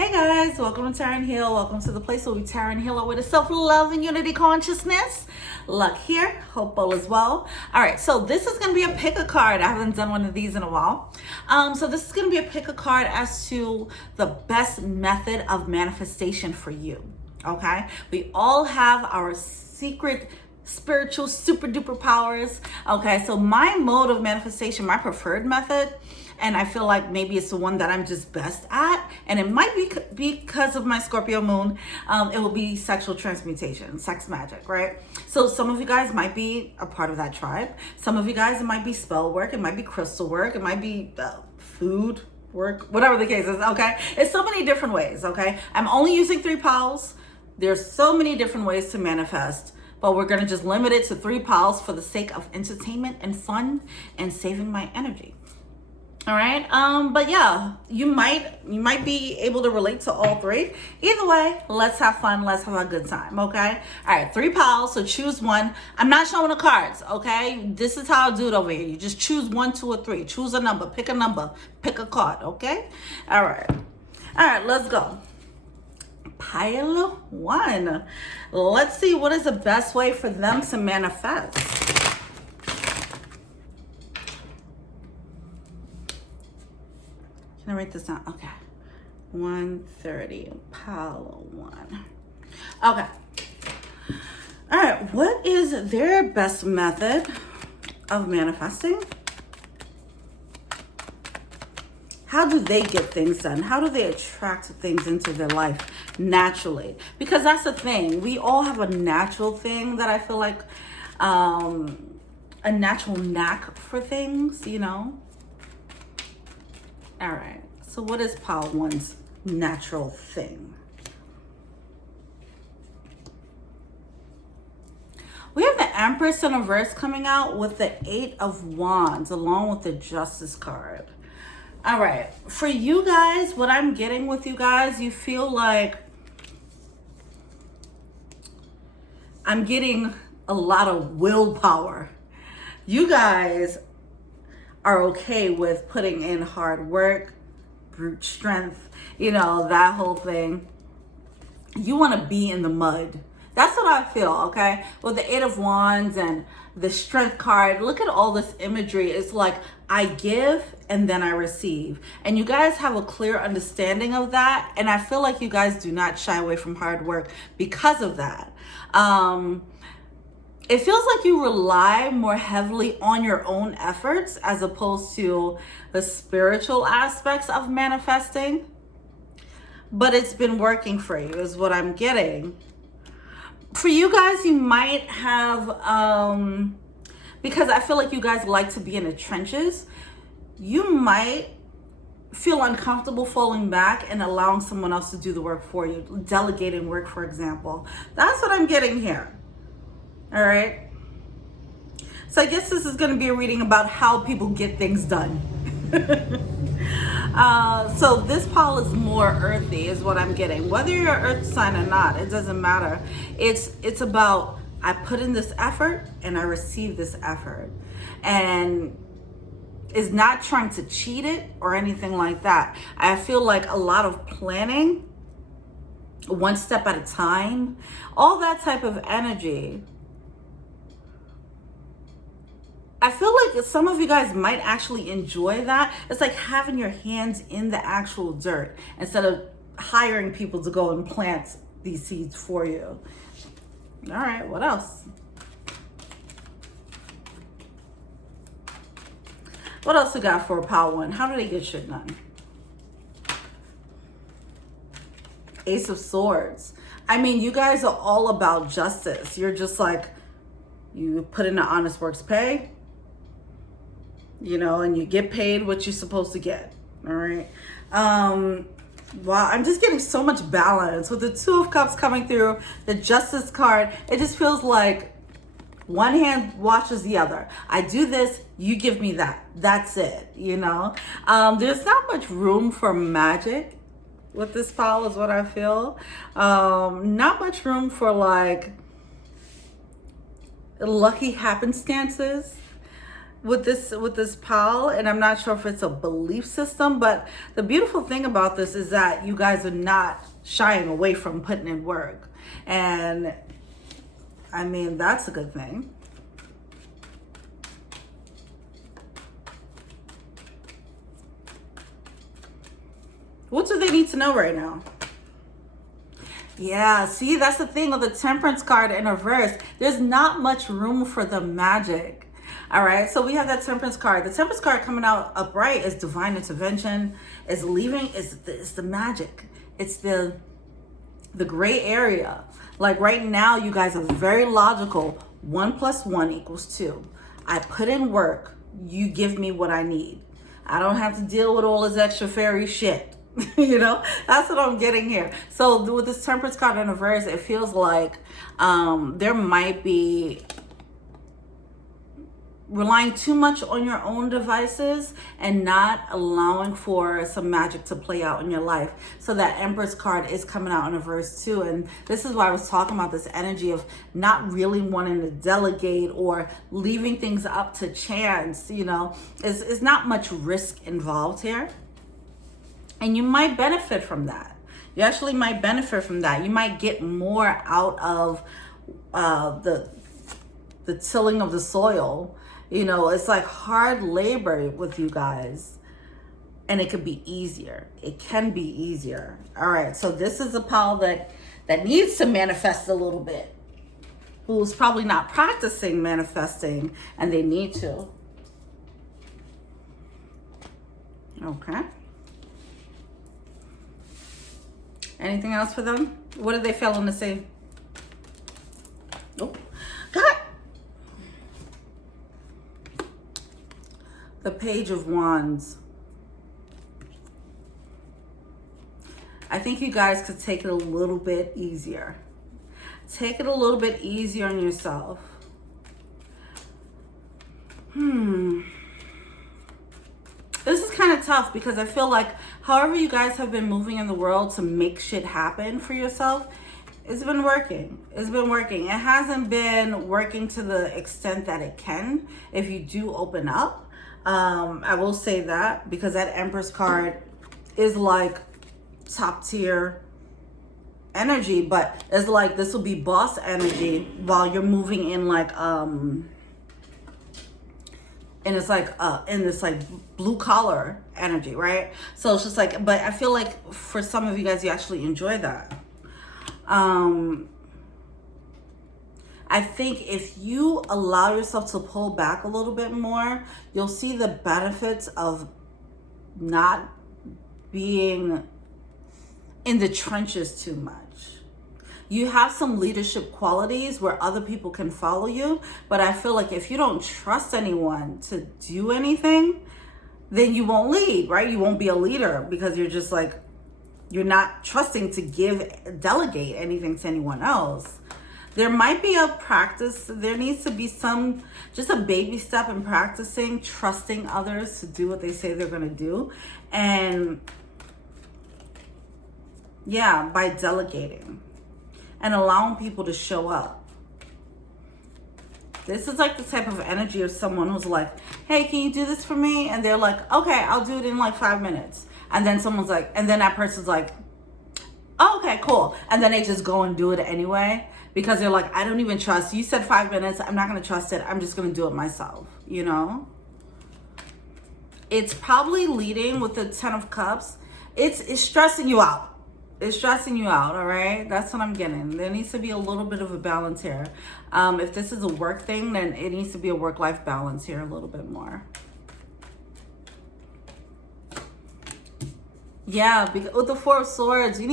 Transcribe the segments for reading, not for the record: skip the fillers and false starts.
Hey guys, welcome to Taryn Hill. Welcome to the place where we Taryn Hill with a self-love and unity consciousness. Luck here, hope all is well. All right, so this is going to be a pick a card. I haven't done one of these in a while. So this is going to be a pick a card as to the best method of manifestation for you. Okay, we all have our secret spiritual super duper powers. Okay, so my mode of manifestation, my preferred method, and I feel like maybe it's the one that I'm just best at, and it might be because of my Scorpio moon, it will be sexual transmutation, sex magic, right? So some of you guys might be a part of that tribe. Some of you guys, it might be spell work, it might be crystal work, it might be food work, whatever the case is, okay? It's so many different ways, okay? I'm only using 3 pals. There's so many different ways to manifest, but we're gonna just limit it to 3 pals for the sake of entertainment and fun and saving my energy. All right, but yeah, you might be able to relate to all 3. Either way, let's have fun, let's have a good time. Okay, all right, 3 pals, so choose one. I'm not showing the cards, okay? This is how I do it over here. You just choose 1, 2, or 3. Choose a number, pick a card. Okay, all right, let's go. Pile 1. Let's see what is the best way for them to manifest. Can I write this down? Okay. 130, pile 1. Okay. All right. What is their best method of manifesting? How do they get things done? How do they attract things into their life naturally? Because that's the thing. We all have a natural thing that I feel like, a natural knack for things, you know? All right, so what is pile 1's natural thing? We have the Empress in reverse coming out with the 8 of Wands along with the Justice card. All right, for you guys, what I'm getting with you guys, you feel like I'm getting a lot of willpower. You guys are okay with putting in hard work, brute strength, you know, that whole thing. You want to be in the mud. That's what I feel, okay? With the 8 of Wands and the Strength card, look at all this imagery. It's like I give and then I receive. And you guys have a clear understanding of that. And I feel like you guys do not shy away from hard work because of that. It feels like you rely more heavily on your own efforts as opposed to the spiritual aspects of manifesting. But it's been working for you is what I'm getting. For you guys, you might have, because I feel like you guys like to be in the trenches, you might feel uncomfortable falling back and allowing someone else to do the work for you. Delegating work, for example. That's what I'm getting here. All right. So I guess this is going to be a reading about how people get things done. So this pile is more earthy is what I'm getting. Whether you're an earth sign or not, it doesn't matter. It's about I put in this effort and I receive this effort. And is not trying to cheat it or anything like that. I feel like a lot of planning, one step at a time, all that type of energy. I feel like some of you guys might actually enjoy that. It's like having your hands in the actual dirt instead of hiring people to go and plant these seeds for you. All right, what else? What else we got for pile 1? How do they get shit done? Ace of Swords. I mean, you guys are all about justice. You're just like, you put in an honest works pay, you know, and you get paid what you're supposed to get. All right. Wow, I'm just getting so much balance with the 2 of Cups coming through, the Justice card. It just feels like one hand washes the other. I do this, you give me that. That's it, you know. There's not much room for magic with this pile is what I feel. Not much room for like lucky happenstances. with this pal, and I'm not sure if it's a belief system, but the beautiful thing about this is that you guys are not shying away from putting in work. And I mean, that's a good thing. What do they need to know right now? Yeah, see, that's the thing with the Temperance card in reverse. There's not much room for the magic. All right, so we have that Temperance card. The Temperance card coming out upright is divine intervention, is leaving, is the magic. It's the gray area. Like right now, you guys are very logical. 1 + 1 = 2. I put in work. You give me what I need. I don't have to deal with all this extra fairy shit. You know, that's what I'm getting here. So with this Temperance card in reverse, it feels like there might be relying too much on your own devices and not allowing for some magic to play out in your life. So that Empress card is coming out in reverse too. And this is why I was talking about this energy of not really wanting to delegate or leaving things up to chance. You know, it's not much risk involved here. And you might benefit from that. You actually might benefit from that. You might get more out of the tilling of the soil. You know, it's like hard labor with you guys. And it could be easier. It can be easier. All right, so this is a pal that needs to manifest a little bit. Who's probably not practicing manifesting, and they need to. Okay. Anything else for them? What are they failing to say? Oh, God. The Page of Wands. I think you guys could take it a little bit easier. Take it a little bit easier on yourself. This is kind of tough because I feel like however you guys have been moving in the world to make shit happen for yourself, it's been working. It's been working. It hasn't been working to the extent that it can if you do open up. I will say that because that Empress card is like top tier energy, but it's like this will be boss energy while you're moving in like and it's like in this like blue collar energy, right? So it's just like, but I feel like for some of you guys, you actually enjoy that. I think if you allow yourself to pull back a little bit more, you'll see the benefits of not being in the trenches too much. You have some leadership qualities where other people can follow you, but I feel like if you don't trust anyone to do anything, then you won't lead, right? You won't be a leader because you're just like, you're not trusting to delegate anything to anyone else. There might be a practice, there needs to be just a baby step in practicing, trusting others to do what they say they're gonna do. And yeah, by delegating and allowing people to show up. This is like the type of energy of someone who's like, hey, can you do this for me? And they're like, okay, I'll do it in like 5 minutes. And then someone's like, and then that person's like, oh, okay, cool. And then they just go and do it anyway. Because they're like, I don't even trust. You said 5 minutes. I'm not going to trust it. I'm just going to do it myself, you know? It's probably leading with the 10 of Cups. It's stressing you out. It's stressing you out, all right? That's what I'm getting. There needs to be a little bit of a balance here. If this is a work thing, then it needs to be a work-life balance here a little bit more. Yeah, because with the Four of Swords, you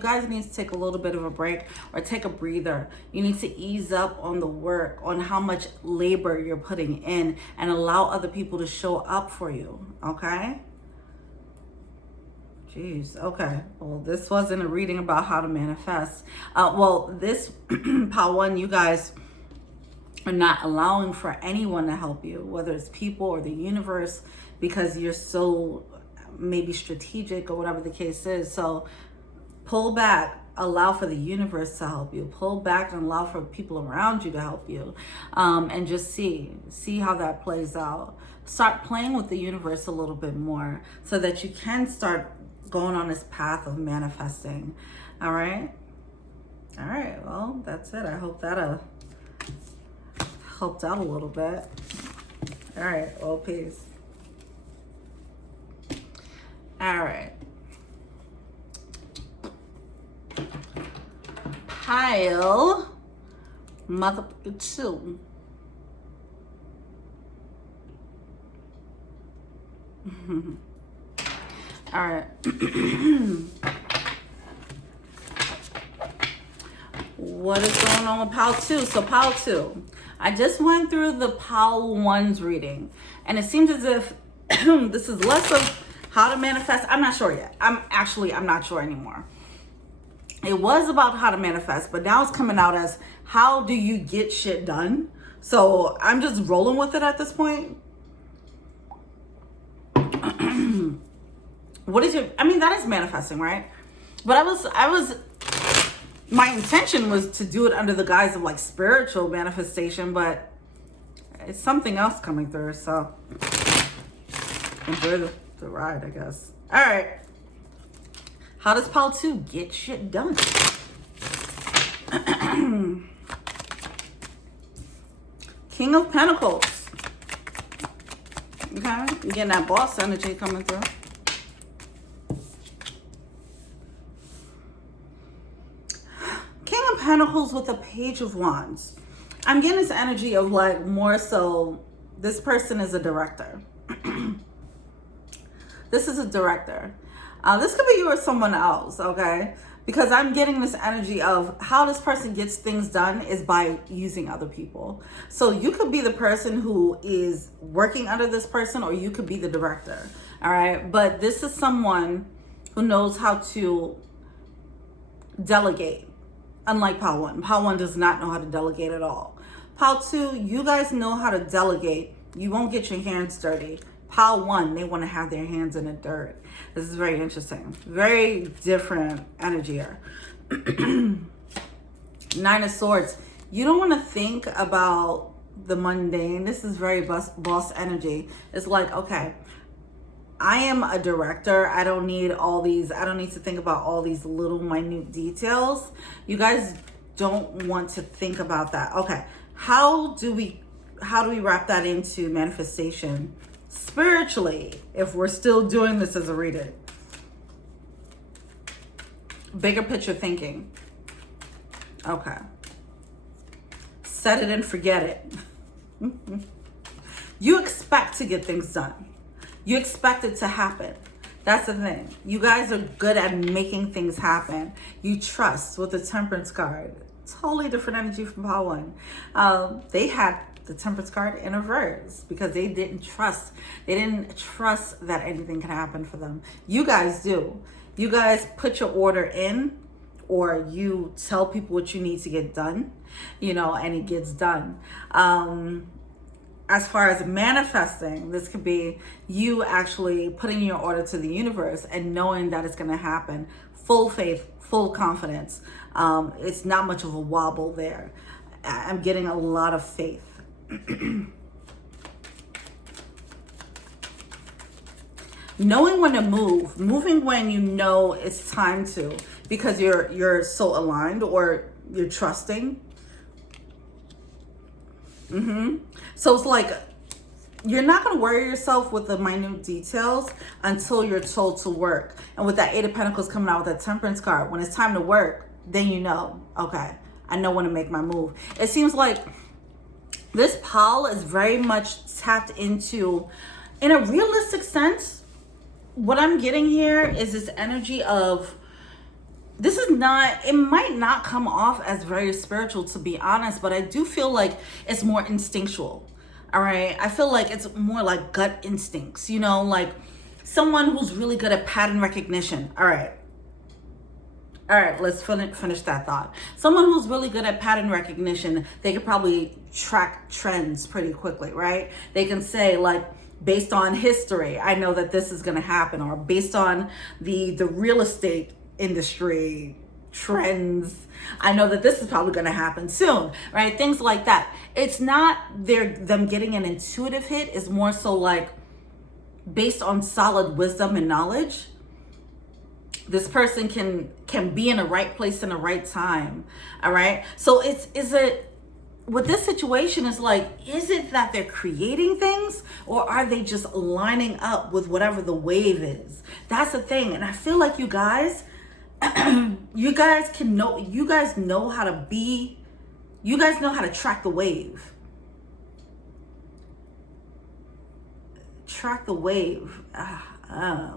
guys need to take a little bit of a break or take a breather. You need to ease up on the work, on how much labor you're putting in, and allow other people to show up for you, okay? Jeez, okay. Well, this wasn't a reading about how to manifest. This Pal One, you guys are not allowing for anyone to help you, whether it's people or the universe, because you're so maybe strategic or whatever the case is. So pull back, allow for the universe to help you. Pull back and allow for people around you to help you. And just see how that plays out. Start playing with the universe a little bit more so that you can start going on this path of manifesting. All right. Well, that's it. I hope that helped out a little bit. All right. Well, peace. All right. Pile motherfucker 2. All right. What is going on with pile 2? So pile 2, I just went through the pile 1's reading, and it seems as if this is less of how to manifest. I'm not sure yet. I'm not sure anymore. It was about how to manifest, but now it's coming out as how do you get shit done. So I'm just rolling with it at this point. What is your, I mean, that is manifesting, right? But my intention was to do it under the guise of like spiritual manifestation, but it's something else coming through. So enjoy the ride, I guess. All right. How does pile 2 get shit done? King of Pentacles. Okay, you're getting that boss energy coming through. King of Pentacles with a Page of Wands. I'm getting this energy of like more so this person is a director. This is a director. This could be you or someone else, okay? Because I'm getting this energy of how this person gets things done is by using other people. So you could be the person who is working under this person, or you could be the director, all right? But this is someone who knows how to delegate, unlike pile 1. Pile 1 does not know how to delegate at all. Pile 2, you guys know how to delegate. You won't get your hands dirty. Pile 1, they want to have their hands in the dirt. This is very interesting. Very different energy here. 9 of Swords. You don't want to think about the mundane. This is very boss energy. It's like, okay, I am a director. I don't need to think about all these little minute details. You guys don't want to think about that. Okay, how do we wrap that into manifestation spiritually if we're still doing this as a reading? Bigger picture thinking. Okay. Set it and forget it. You expect to get things done. You expect it to happen. That's the thing. You guys are good at making things happen. You trust with the Temperance card. Totally different energy from pile 1. They had the Temperance card in reverse because they didn't trust. They didn't trust that anything can happen for them. You guys do. You guys put your order in, or you tell people what you need to get done, and it gets done. As far as manifesting, this could be you actually putting your order to the universe and knowing that it's going to happen. Full faith, full confidence. It's not much of a wobble there. I'm getting a lot of faith. Knowing when to moving when you know it's time to, because you're so aligned or you're trusting. So it's like you're not going to worry yourself with the minute details until you're told to work. And with that 8 of Pentacles coming out with that Temperance card, when it's time to work, then you know, okay, I know when to make my move. It seems like this pile is very much tapped into, in a realistic sense, what I'm getting here is this energy of, this is not, it might not come off as very spiritual, to be honest, but I do feel like it's more instinctual. All right. I feel like it's more like gut instincts, like someone who's really good at pattern recognition. All right. Let's finish that thought. Someone who's really good at pattern recognition, they could probably track trends pretty quickly, right? They can say, like, based on history, I know that this is going to happen, or based on the real estate industry trends. I know that this is probably going to happen soon, right? Things like that. It's not them getting an intuitive hit. It's more so like based on solid wisdom and knowledge. This person can be in the right place in the right time. All right. So with this situation is like, is it that they're creating things, or are they just lining up with whatever the wave is? That's the thing. And I feel like you guys know how to be, you guys know how to track the wave. Track the wave.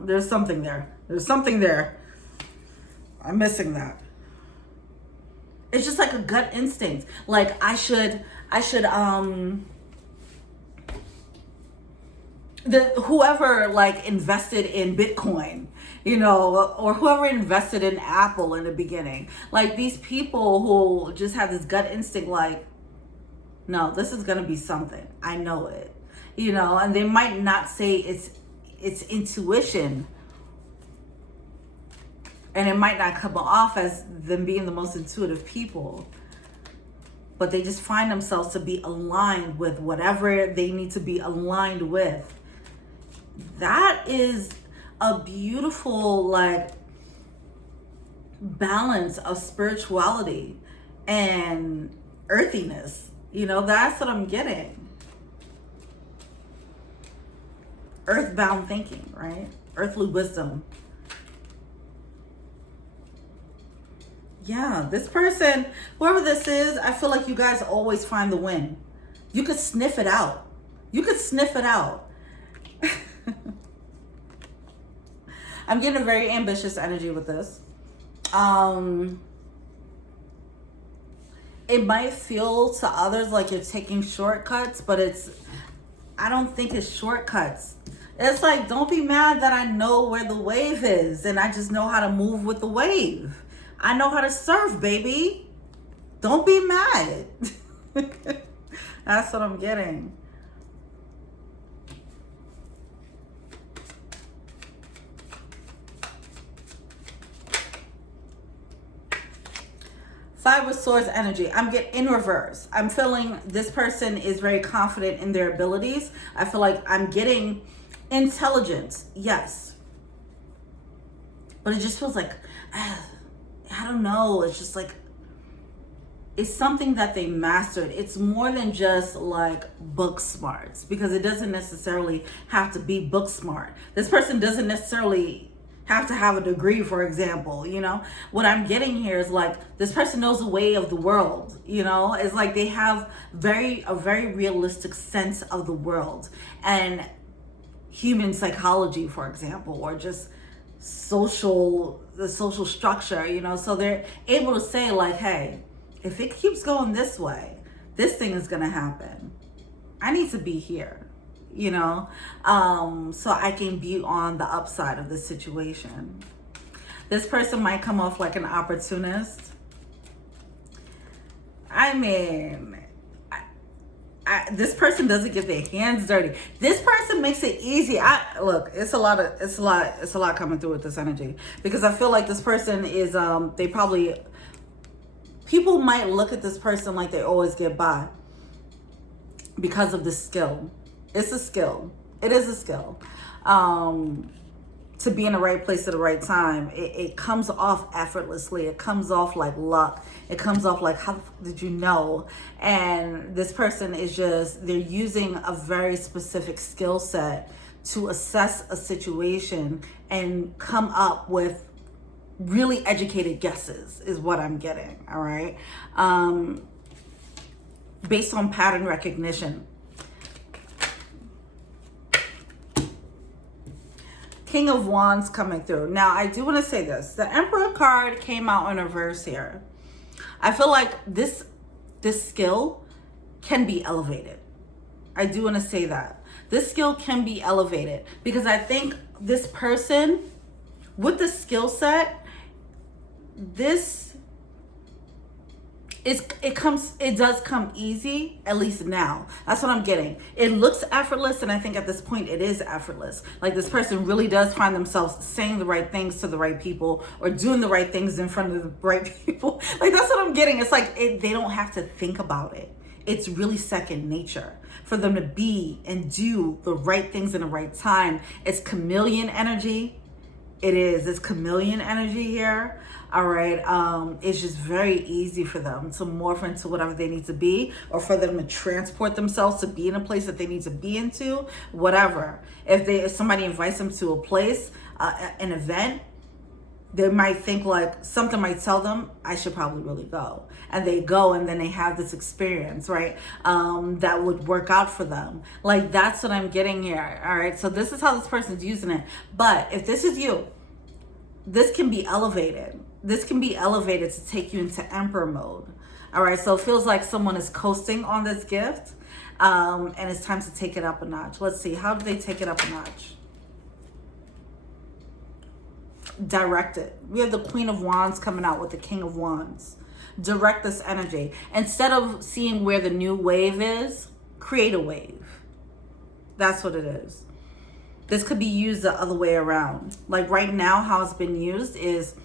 There's something there. There's something there. I'm missing that. It's just like a gut instinct. Like whoever like invested in Bitcoin, or whoever invested in Apple in the beginning, like these people who just have this gut instinct, like, no, this is going to be something. I know it, and they might not say it's intuition, and it might not come off as them being the most intuitive people, but they just find themselves to be aligned with whatever they need to be aligned with. That is a beautiful, like, balance of spirituality and earthiness. That's what I'm getting. Earthbound thinking, right? Earthly wisdom. Yeah, this person, whoever this is, I feel like you guys always find the win. You could sniff it out. I'm getting a very ambitious energy with this. It might feel to others like you're taking shortcuts, but I don't think it's shortcuts. It's like, don't be mad that I know where the wave is and I just know how to move with the wave. I know how to surf, baby. Don't be mad. That's what I'm getting. Five of Swords energy. I'm getting in reverse. I'm feeling this person is very confident in their abilities. I feel like I'm getting intelligence. Yes. But it just feels like, I don't know. It's just like, it's something that they mastered. It's more than just like book smarts, because it doesn't necessarily have to be book smart. This person doesn't necessarily have to have a degree, for example. What I'm getting here is like, this person knows the way of the world. It's like they have a very realistic sense of the world and human psychology, for example, or just the social structure, so they're able to say like, hey, if it keeps going this way, this thing is gonna happen. I need to be here, so I can be on the upside of the situation. This person might come off like an opportunist. I mean, this person doesn't get their hands dirty. This person makes it easy. Look, it's a lot coming through with this energy, because I feel like this person is people might look at this person like they always get by because of the skill. It's a skill. It is a skill. To be in the right place at the right time. It comes off effortlessly. It comes off like luck. It comes off like, how did you know? And this person is they're using a very specific skill set to assess a situation and come up with really educated guesses, is what I'm getting. All right. Based on pattern recognition. King of Wands coming through. Now, I do want to say this. The Emperor card came out in reverse here. I feel like this skill can be elevated. I do want to say that. This skill can be elevated, because I think this person with the skill set, it does come easy, at least now. That's what I'm getting. It looks effortless, and I think at this point it is effortless. Like this person really does find themselves saying the right things to the right people, or doing the right things in front of the right people. Like that's what I'm getting. It's like they don't have to think about it. It's really second nature for them to be and do the right things in the right time. It's chameleon energy. It's chameleon energy here. All right. It's just very easy for them to morph into whatever they need to be, or for them to transport themselves to be in a place that they need to be into, whatever. If somebody invites them to a place, an event, they might think like something might tell them I should probably really go, and they go, and then they have this experience, right? That would work out for them. Like that's what I'm getting here. All right. So this is how this person's using it. But if this is you, this can be elevated. This can be elevated to take you into emperor mode. All right. So it feels like someone is coasting on this gift. And it's time to take it up a notch. Let's see. How do they take it up a notch? Direct it. We have the Queen of Wands coming out with the King of Wands. Direct this energy. Instead of seeing where the new wave is, create a wave. That's what it is. This could be used the other way around. Like right now, how it's been used is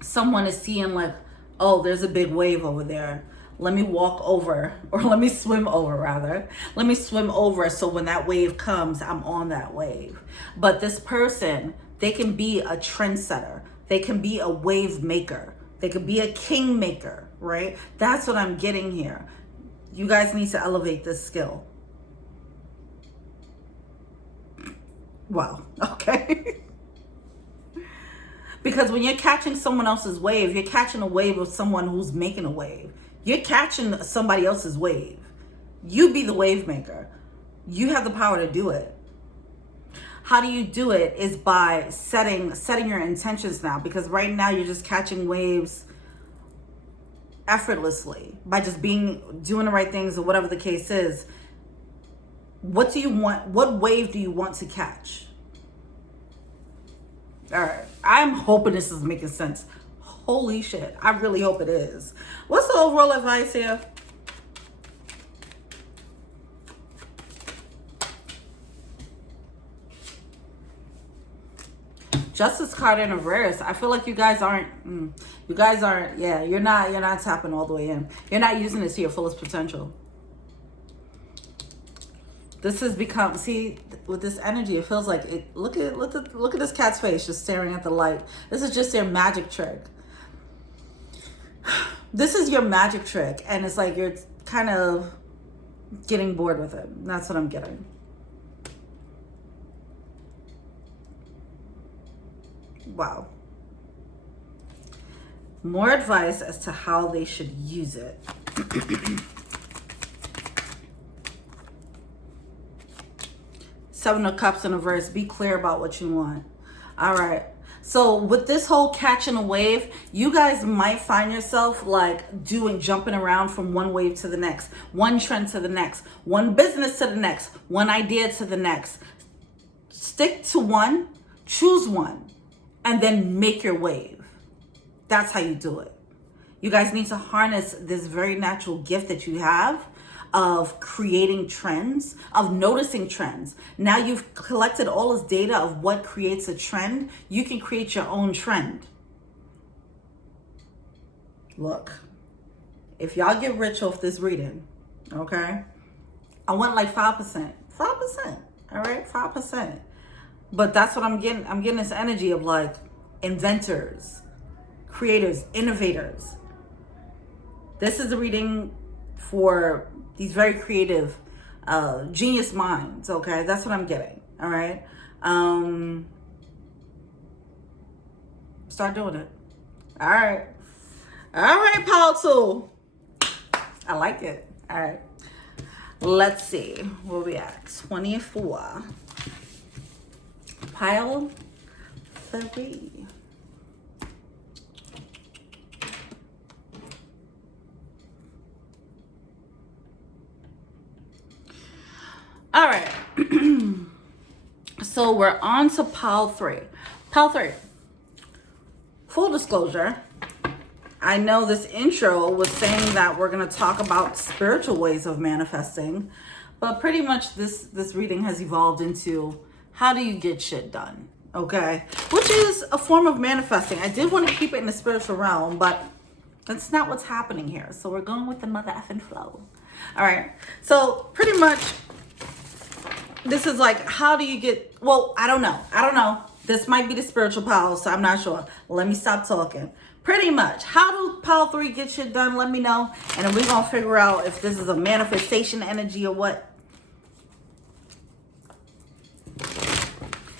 someone is seeing like, oh, there's a big wave over there. Let me walk over, or let me swim over rather. Let me swim over so when that wave comes, I'm on that wave. But this person, they can be a trendsetter. They can be a wave maker. They could be a king maker, right? That's what I'm getting here. You guys need to elevate this skill. Wow, okay. Because when you're catching someone else's wave, you're catching a wave of someone who's making a wave. You're catching somebody else's wave. You be the wave maker. You have the power to do it. How do you do it is by setting your intentions now, because right now you're just catching waves effortlessly by just doing the right things or whatever the case is. What do you want? What wave do you want to catch? All right. I'm hoping this is making sense. Holy shit. I really hope it is. What's the overall advice here? Justice card in reverse. I feel like you guys aren't, yeah, you're not tapping all the way in. You're not using this to your fullest potential. This has become, see, with this energy, it feels like it. Look at this cat's face, just staring at the light. This is just their magic trick. This is your magic trick, and it's like you're kind of getting bored with it. That's what I'm getting. Wow. More advice as to how they should use it. Seven of Cups in reverse. Be clear about what you want. All right. So with this whole catching a wave, you guys might find yourself like jumping around from one wave to the next, one trend to the next, one business to the next, one idea to the next. Stick to one, choose one, and then make your wave. That's how you do it. You guys need to harness this very natural gift that you have of creating trends, of noticing trends. Now you've collected all this data of what creates a trend. You can create your own trend. Look, if y'all get rich off this reading, okay, I want like 5%. 5%, all right, 5%. But that's what I'm getting. I'm getting this energy of like inventors, creators, innovators. This is a reading for these very creative, genius minds, okay? That's what I'm getting, all right? Start doing it. All right. All right, Power Tool. I like it. All right. Let's see. Where we at? 24. Pile 3. All right. So we're on to pile 3. Pile 3. Full disclosure, I know this intro was saying that we're going to talk about spiritual ways of manifesting, but pretty much this reading has evolved into how do you get shit done, okay? Which is a form of manifesting. I did want to keep it in the spiritual realm, but that's not what's happening here. So we're going with the mother effing flow. All right. So pretty much this is like, how do you get, well, I don't know. This might be the spiritual pile, so I'm not sure. Let me stop talking. Pretty much, how do pile 3 get shit done? Let me know. And then we're going to figure out if this is a manifestation energy or what.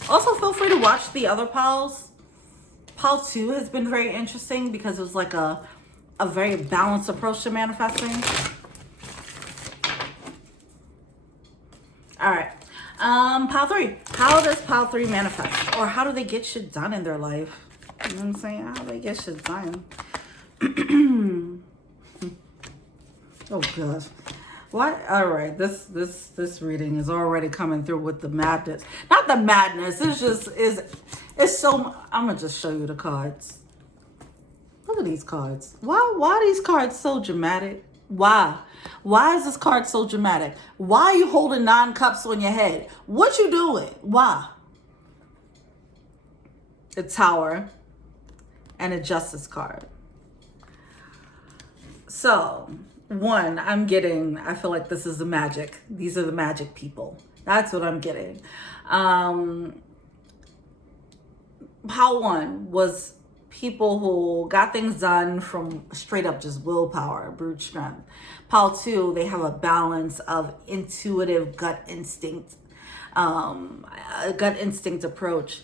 Also, feel free to watch the other piles. Pile 2 has been very interesting because it was like a very balanced approach to manifesting. All right. Pile 3. How does pile 3 manifest? Or how do they get shit done in their life? You know what I'm saying? How do they get shit done? Oh gosh. What? All right. This reading is already coming through with the madness. Not the madness. It's just it's so. I'm gonna just show you the cards. Look at these cards. Why are these cards so dramatic? Why? Why is this card so dramatic? Why are you holding 9 cups on your head? What you doing? Why? The Tower and a Justice card. So, one, I feel like this is the magic. These are the magic people. That's what I'm getting. Pile 1 was people who got things done from straight up just willpower, brute strength. Pile 2, they have a balance of intuitive gut instinct, a gut instinct approach.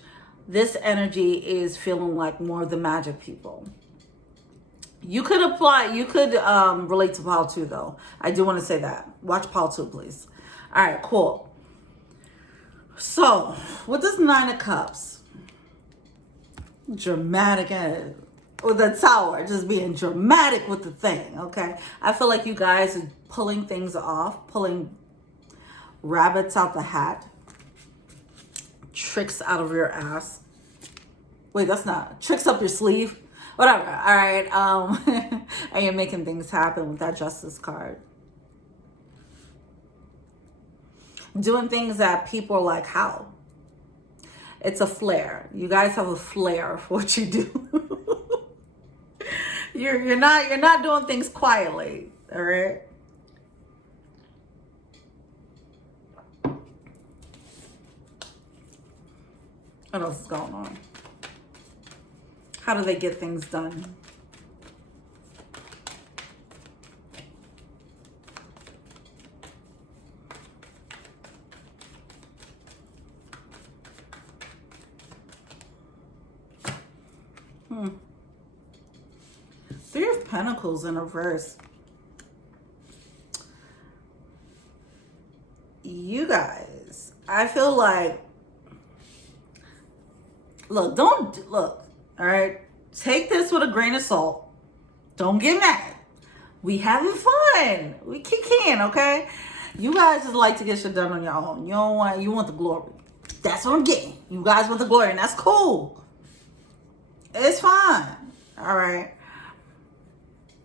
This energy is feeling like more of the magic people. You could relate to pile 2 though. I do want to say that. Watch pile 2, please. All right, cool. So with this 9 of Cups, dramatic with the Tower, just being dramatic with the thing, okay? I feel like you guys are pulling things off, pulling rabbits out the hat, tricks out of your ass. Wait, that's not tricks up your sleeve. Whatever. All right. And you're making things happen with that Justice card. Doing things that people are like, how? It's a flair. You guys have a flair for what you do. You're not doing things quietly. All right. What else is going on? How do they get things done? Three of Pentacles in reverse. You guys, I feel like, look, all right? Take this with a grain of salt. Don't get mad. We having fun. We kicking, okay? You guys just like to get shit done on your own. You want the glory. That's what I'm getting. You guys want the glory, and that's cool. It's fine. All right.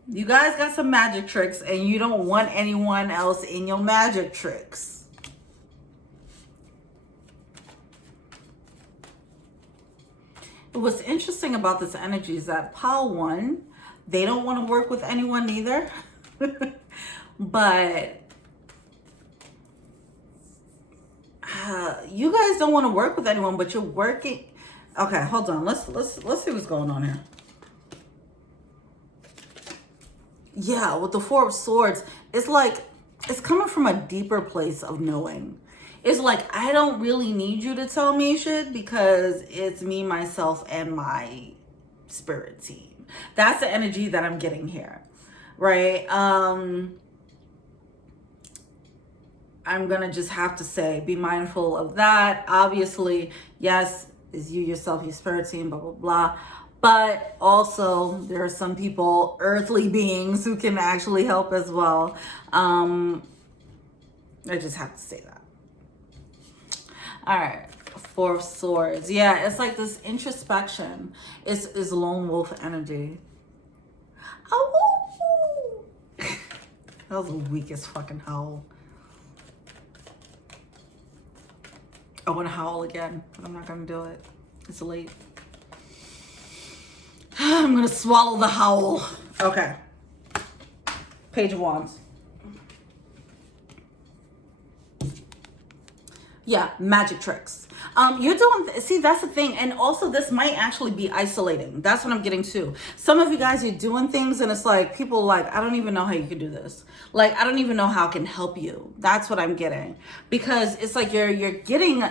You guys got some magic tricks, and you don't want anyone else in your magic tricks. What's interesting about this energy is that pile 1, they don't want to work with anyone either. But you guys don't want to work with anyone, but you're working. Okay, hold on. Let's see what's going on here. Yeah, with the Four of Swords, it's like it's coming from a deeper place of knowing. It's like, I don't really need you to tell me shit because it's me, myself, and my spirit team. That's the energy that I'm getting here, right? I'm gonna just have to say, be mindful of that. Obviously, yes, is you, yourself, your spirit team, blah, blah, blah. But also, there are some people, earthly beings, who can actually help as well. I just have to say that. All right, Four of Swords. Yeah, it's like this introspection is lone wolf energy. That was the weakest fucking howl. I want to howl again, but I'm not going to do it. It's late. I'm going to swallow the howl. Okay. Page of Wands. Yeah, magic tricks. You're doing, see, that's the thing. And also this might actually be isolating. That's what I'm getting to. Some of you guys are doing things and it's like, people like, I don't even know how you can do this. Like, I don't even know how I can help you. That's what I'm getting. Because it's like you're getting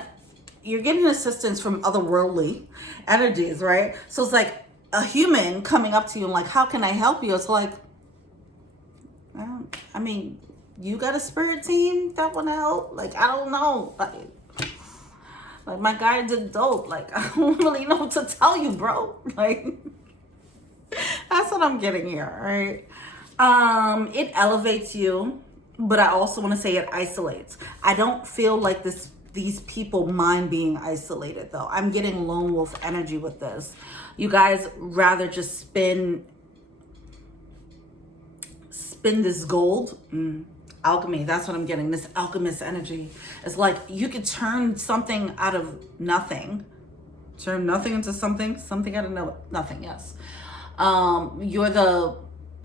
assistance from otherworldly energies, right? So it's like a human coming up to you and like, how can I help you? It's like, I mean, you got a spirit team that want to help? Like, I don't know. Like my guides are dope. Like, I don't really know what to tell you, bro. Like, that's what I'm getting here, right? It elevates you, but I also want to say it isolates. I don't feel like these people mind being isolated, though. I'm getting lone wolf energy with this. You guys rather just spin this gold. Alchemy, that's what I'm getting. This alchemist energy. It's like you could turn something out of nothing. Turn nothing into something. Something out of nothing, yes. You're the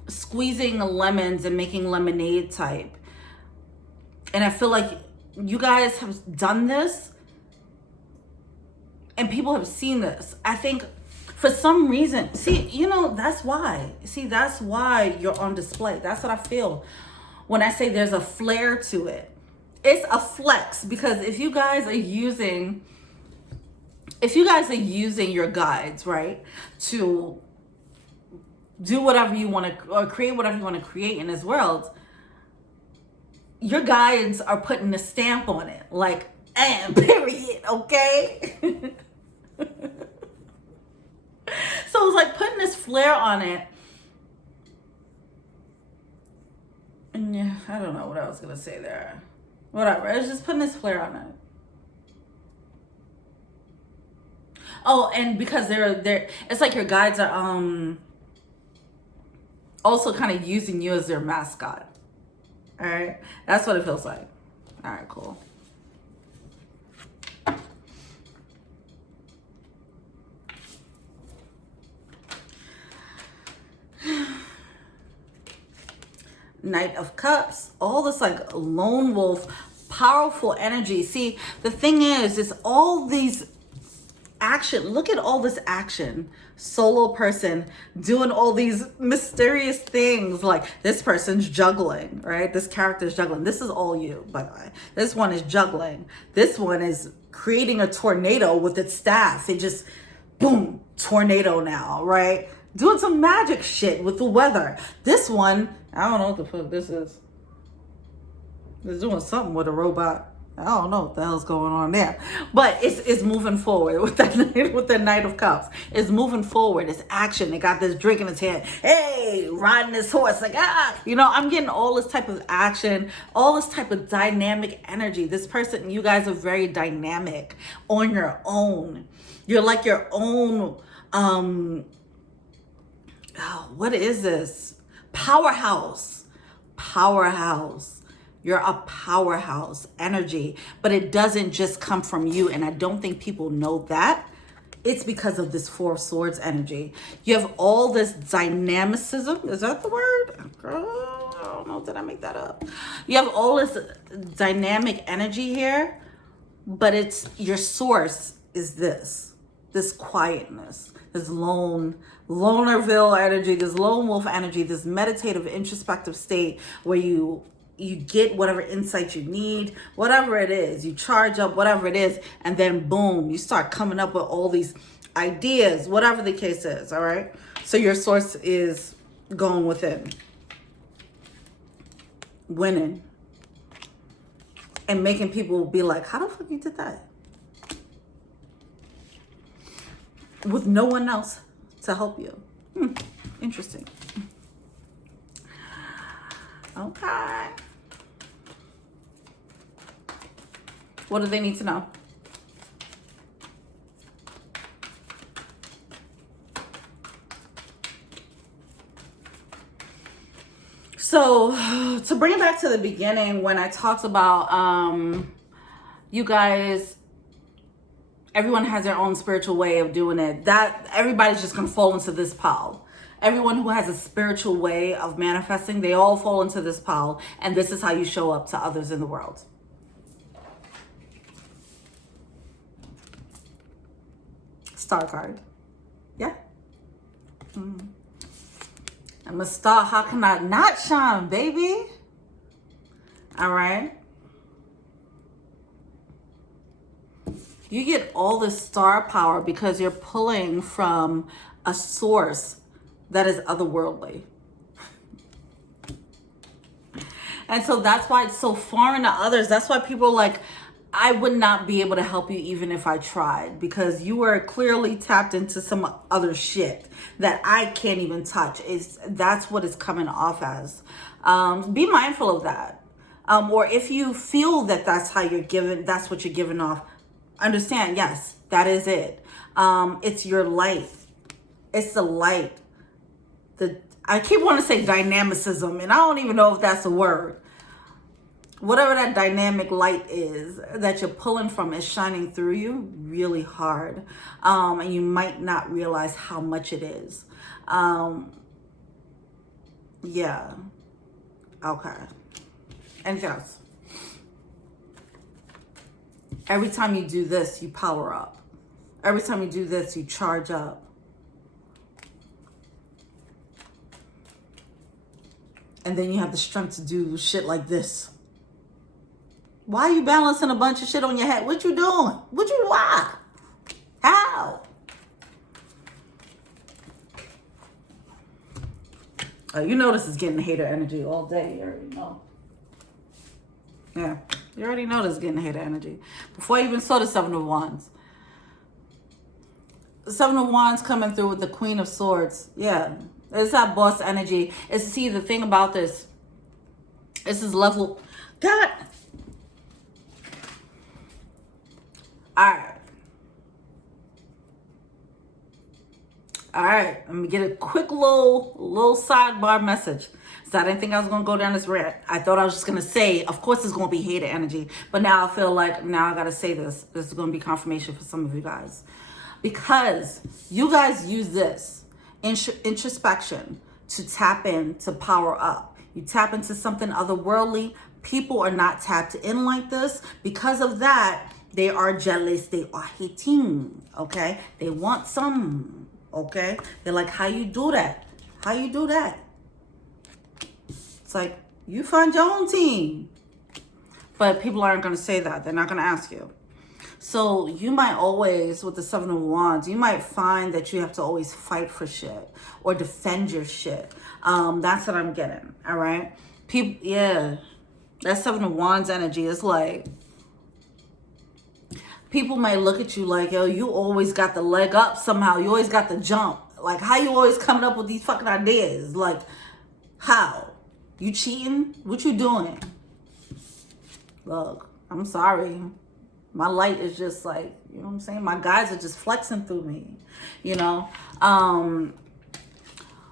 squeezing lemons and making lemonade type. And I feel like you guys have done this and people have seen this. I think for some reason, see, you know, that's why. See, that's why you're on display. That's what I feel when I say there's a flair to it. It's a flex, because if you guys are using your guides, right, to do whatever you want to, or create whatever you want to create in this world, your guides are putting a stamp on it, like, and period, okay? So it's like putting this flair on it. And yeah, I don't know what I was gonna say there. Whatever, it's just putting this flair on it. Oh, and because they're it's like your guides are also kind of using you as their mascot. All right, that's what it feels like. All right, cool. Knight of Cups, all this like lone wolf, powerful energy. See, the thing is all these action. Look at all this action. Solo person doing all these mysterious things. Like this person's juggling, right? This character's juggling. This is all you, by the way. This one is juggling. This one is creating a tornado with its staff. It just, boom, tornado now, right? Doing some magic shit with the weather. This one, I don't know what the fuck this is. It's doing something with a robot. I don't know what the hell's going on there. But it's moving forward with the Knight of Cups. It's moving forward. It's action. They got this drink in its hand. Hey, riding this horse. Like, you know, I'm getting all this type of action, all this type of dynamic energy. This person, you guys are very dynamic on your own. You're like your own, what is this? Powerhouse. You're a powerhouse energy, but it doesn't just come from you. And I don't think people know that. It's because of this Four of Swords energy. You have all this dynamicism. Is that the word? Girl, I don't know. Did I make that up? You have all this dynamic energy here, but it's your source is this quietness, this lonerville energy, this lone wolf energy, this meditative, introspective state where you get whatever insight you need, whatever it is, you charge up whatever it is, and then boom, you start coming up with all these ideas, whatever the case is, all right? So your source is going within, winning, and making people be like, how the fuck you did that? With no one else to help you. Interesting. Okay. What do they need to know? So to bring it back to the beginning, when I talked about you guys, everyone has their own spiritual way of doing it. That everybody's just gonna fall into this pile. Everyone who has a spiritual way of manifesting, they all fall into this pile, and this is how you show up to others in the world. Star card. Yeah. I'm a star. How can I not shine, baby? All right. You get all this star power because you're pulling from a source that is otherworldly. And so that's why it's so foreign to others. That's why people are like, I would not be able to help you even if I tried, because you are clearly tapped into some other shit that I can't even touch. That's what it's coming off as. Be mindful of that. Or if you feel that that's how you're given, that's what you're giving off, understand, yes, that is it. It's your light. It's the light. I keep wanting to say dynamicism, and I don't even know if that's a word. Whatever that dynamic light is that you're pulling from is shining through you really hard. And you might not realize how much it is. Yeah. Okay. Anything else? Every time you do this, you power up. Every time you do this, you charge up. And then you have the strength to do shit like this. Why are you balancing a bunch of shit on your head? What you doing? Why? How? You know this is getting hater energy all day. You already know. Yeah. You already know this is getting hater energy. Before I even saw the Seven of Wands. The Seven of Wands coming through with the Queen of Swords. Yeah. It's that boss energy. See, the thing about this is level. God. All right. Let me get a quick little sidebar message. So I didn't think I was going to go down this rant. I thought I was just going to say, of course it's going to be hater energy. But now I feel like, now I got to say this. This is going to be confirmation for some of you guys. Because you guys use this introspection to tap in, to power up. You tap into something otherworldly. People are not tapped in like this. Because of that, they are jealous. They are hating. Okay? They want some. Okay? They're like, how you do that? How you do that? It's like, you find your own team. But people aren't going to say that. They're not going to ask you. So you might always, with the Seven of Wands, you might find that you have to always fight for shit or defend your shit. That's what I'm getting. All right? People, yeah. That Seven of Wands energy is like, people might look at you like, yo, you always got the leg up somehow. You always got the jump. Like, how you always coming up with these fucking ideas? Like, how? You cheating? What you doing? Look, I'm sorry. My light is just like, you know what I'm saying? My guys are just flexing through me, you know?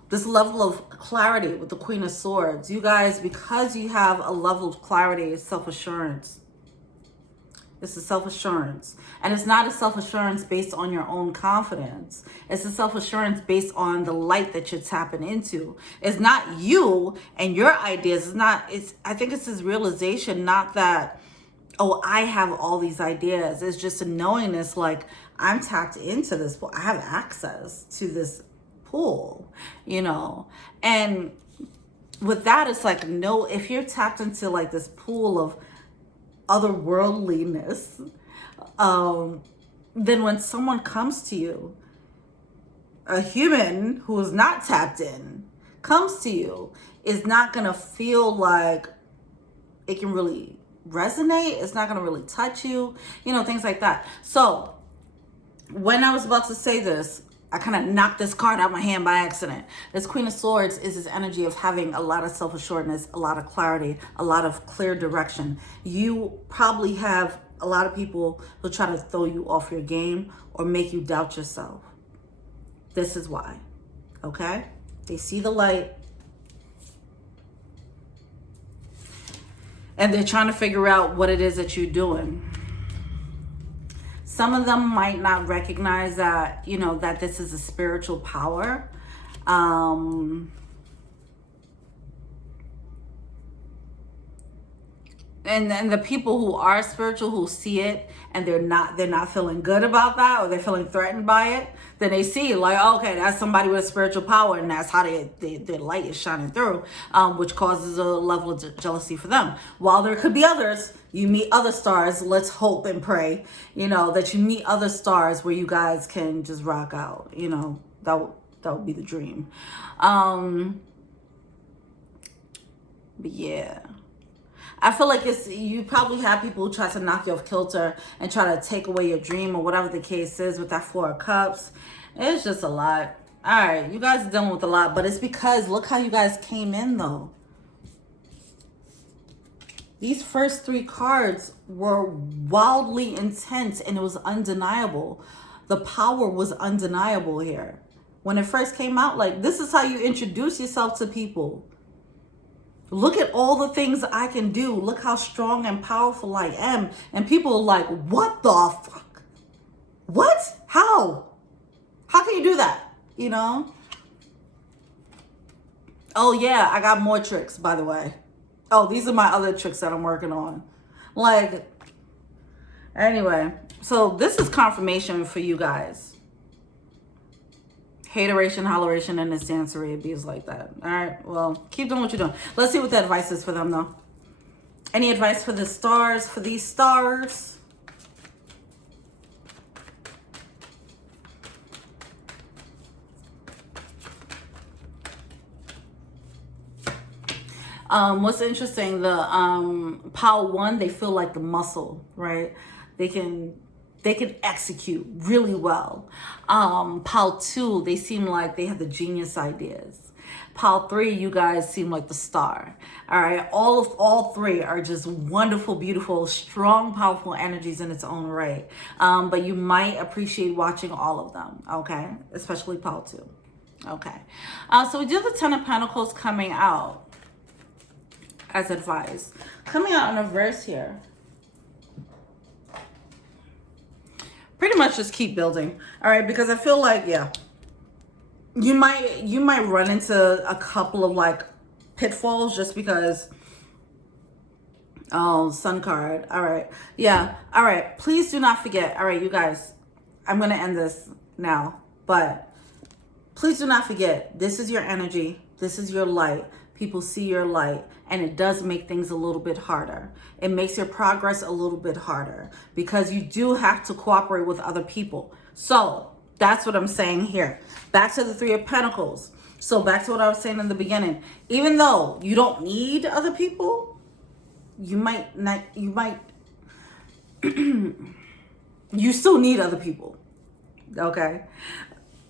This level of clarity with the Queen of Swords. You guys, because you have a level of clarity, self-assurance. It's a self-assurance. And it's not a self-assurance based on your own confidence. It's a self-assurance based on the light that you're tapping into. It's not you and your ideas. I think it's this realization, not that, oh, I have all these ideas. It's just a knowingness, like, I'm tapped into this pool. I have access to this pool, you know? And with that, it's like, no, if you're tapped into like this pool of otherworldliness, then when someone comes to you, a human who is not tapped in comes to you, is not gonna feel like it can really resonate. It's not gonna really touch you, you know, things like that. So when I was about to say this, I kind of knocked this card out of my hand by accident. This Queen of Swords is this energy of having a lot of self-assuredness, a lot of clarity, a lot of clear direction. You probably have a lot of people who try to throw you off your game or make you doubt yourself. This is why, okay? They see the light. And they're trying to figure out what it is that you're doing. Some of them might not recognize that, you know, that this is a spiritual power. And the people who are spiritual, who see it and they're not feeling good about that, or they're feeling threatened by it, then they see like, okay, that's somebody with a spiritual power, and that's how their light is shining through, which causes a level of jealousy for them. While there could be others, you meet other stars. Let's hope and pray, you know, that you meet other stars where you guys can just rock out. You know, that would be the dream. But yeah. I feel like you probably have people who try to knock you off kilter and try to take away your dream, or whatever the case is with that Four of Cups. It's just a lot. All right, you guys are dealing with a lot, but it's because look how you guys came in though. These first 3 cards were wildly intense, and it was undeniable. The power was undeniable here. When it first came out, like, this is how you introduce yourself to people. Look at all the things I can do. Look how strong and powerful I am. And people are like, what the fuck? What? How? How can you do that? You know? Oh yeah, I got more tricks, by the way. Oh, these are my other tricks that I'm working on. Like, anyway. So this is confirmation for you guys. Hateration, holleration, and it's dancery. It bees like that. All right. Well, keep doing what you're doing. Let's see what the advice is for them, though. Any advice for the stars, for these stars? What's interesting, the Pile 1, they feel like the muscle, right? They can execute really well. Pile 2, they seem like they have the genius ideas. Pile 3, you guys seem like the star. All right, all 3 are just wonderful, beautiful, strong, powerful energies in its own right. But you might appreciate watching all of them. Okay, especially Pile 2. Okay, so we do the Ten of Pentacles coming out as advised, coming out in a verse here. Pretty much just keep building. All right, because I feel like, yeah, you might run into a couple of like pitfalls just because. Oh, Sun card. All right. Yeah. All right. Please do not forget. All right, you guys, I'm going to end this now, but please do not forget, this is your energy. This is your light. People see your light, and it does make things a little bit harder. It makes your progress a little bit harder because you do have to cooperate with other people. So that's what I'm saying here. Back to the Three of Pentacles. So back to what I was saying in the beginning. Even though you don't need other people, you still need other people. Okay?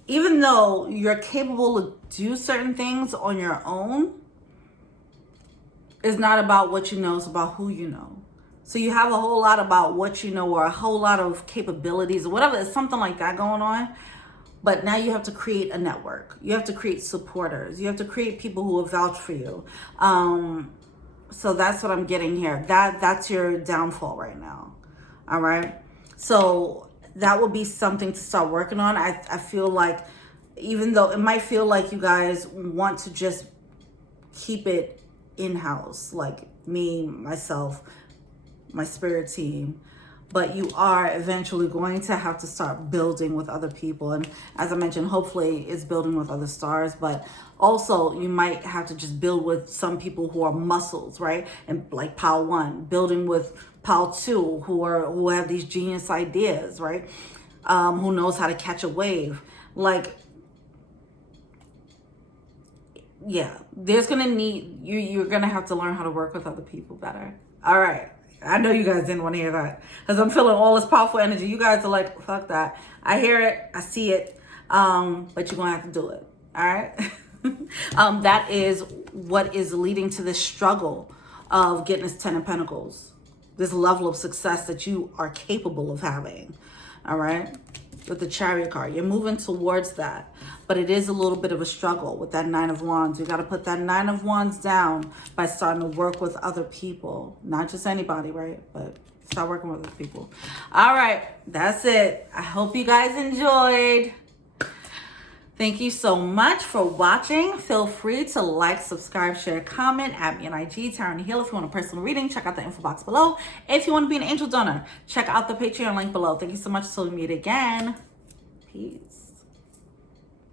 Even though you're capable to do certain things on your own, it's not about what you know, it's about who you know. So you have a whole lot about what you know, or a whole lot of capabilities, or whatever. It's something like that going on. But now you have to create a network. You have to create supporters. You have to create people who will vouch for you. So that's what I'm getting here. That's your downfall right now. All right. So that will be something to start working on. I feel like, even though it might feel like you guys want to just keep it in-house, like me, myself, my spirit team, but you are eventually going to have to start building with other people. And as I mentioned, hopefully it's building with other stars, but also you might have to just build with some people who are muscles, right? And like Pile 1, building with Pile 2, who have these genius ideas, right? Who knows how to catch a wave. Like, yeah, there's gonna need you're gonna have to learn how to work with other people better. All right, I know you guys didn't want to hear that, because I'm feeling all this powerful energy. You guys are like, fuck that. I hear it, I see it, but you're gonna have to do it. All right. That is what is leading to this struggle of getting this Ten of Pentacles, this level of success that you are capable of having. All right. with the Chariot card. You're moving towards that, but it is a little bit of a struggle with that Nine of Wands. You got to put that Nine of Wands down by starting to work with other people. Not just anybody, right? But start working with other people. All right, that's it. I hope you guys enjoyed. Thank you so much for watching. Feel free to like, subscribe, share, comment, add me on IG, Taryn Hill. If you want a personal reading, check out the info box below. If you want to be an angel donor, check out the Patreon link below. Thank you so much. Till we meet again. Peace.